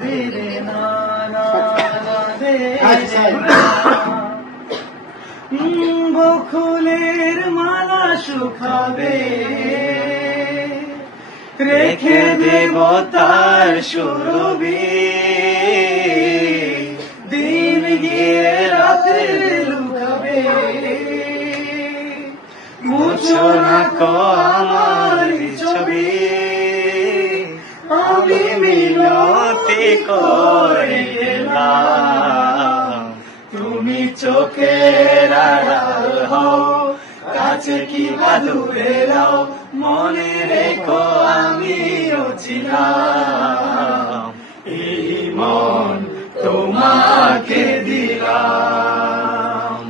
দিলে না না না দে বকুলের মালা শুকাবে রেখে দেব তার সুরভি দিন গিয়ে রাতে লুকাবে মুছো না কো আমার ছবি আমি মিনতি করে গেলাম তুমি চোখের আড়াল হও কাছে কি বা দূরে যাও মনে রেখো আমিও ছিলাম এই মন তোমাকে দিলাম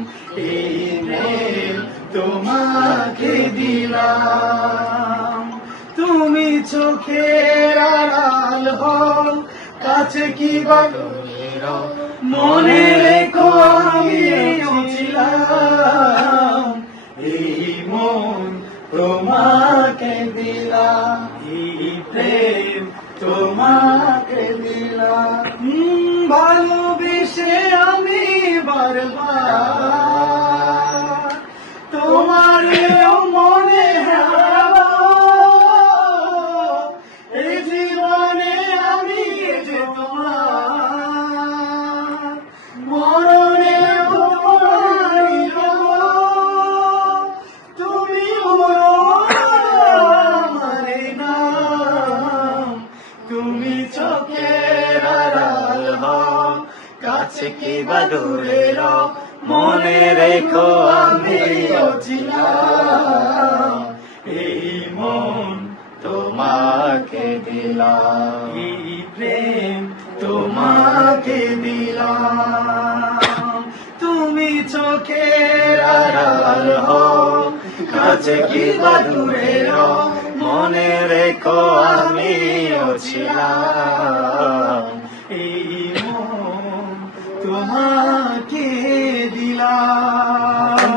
এই প্রেম তোমাকে দিলাম তুমি চোখের আড়াল হও কাছে কি বা দূরে যাও মনে রেখো আমিও ছিলাম এই মন তোমাকে দিলাম এই প্রেম তোমাকে দিলাম ভালোবেসে আমি বারবার তোমার মনে হারাবো এই জীবনে আমি যে তোমার মরণে তুমি চোখের আড়াল হও কাছে কি বা দূরে রও মনে রেখো আমিও ছিলাম এই মন তোমাকে দিলাম এই প্রেম তোমাকে দিলাম তুমি চোখের আড়াল হও কাছে কি বা দূরে রও মনে রেখো আমিও ছিলাম এই মন তোমাকে দিলাম।